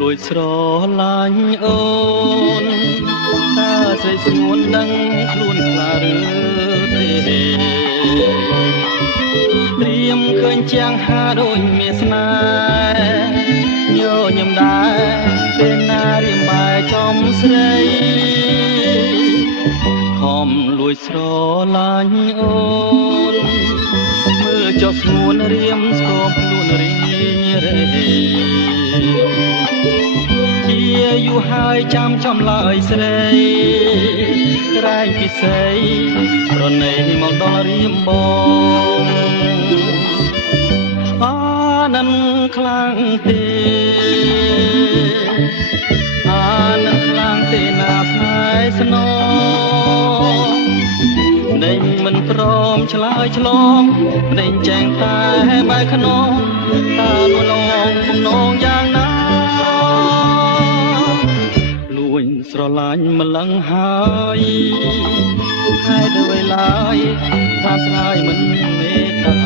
លួចស្រឡាញ់អូនតើស្រីស្ងួនដឹងខ្លួនខ្លាឬទេត្រៀមឃើញជាងហាដូចមានស្នេហ៍ញញឹមដែរពេលណារៀមបែចំស្រីខំលួចស្រឡាញ់អូនមើលចុះស្ងួនរៀមស្គមខ្លួនរីរេជាយូរហើយចាំចំឡើយស្រីក្រែងពិសីប្រណីមកដល់រៀមបងអានឹងខ្លាំងទេអានឹងខ្លាំងទេណាស្នេហ៍ស្នងដេញមិនព្រមឆ្លើយឆ្លងដេញចែងតែបែកខ្នងតើលួងបំណងយ៉ាងណាលួញស្រឡាញ់ម្លឹងហើយហើយដោយឡើយថាស្រាយមិនមេត្តា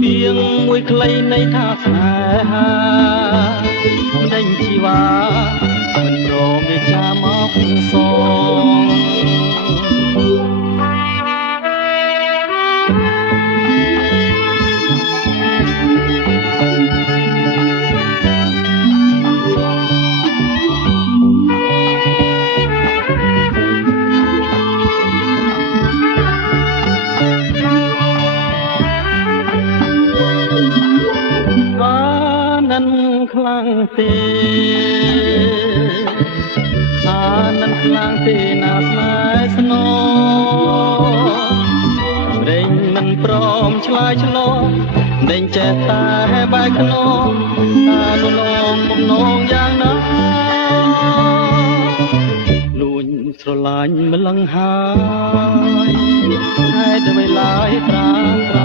ពីងមួយខ្លីនៃថាស្នេហាដេញជីវ៉ាមិនព្រមវិចាមកសងខ្លាំងទេអានឹងខ្លាំងទេណាស្នេហ៍ស្នងរែងមិនព្រមឆ្លើយឆ្លងដេញចេះតែបែកខ្នងតាលលងបំណងយ៉ាងណាលួញស្រឡាញ់ម្លឹងហើយហើយទៅឡើយត្រា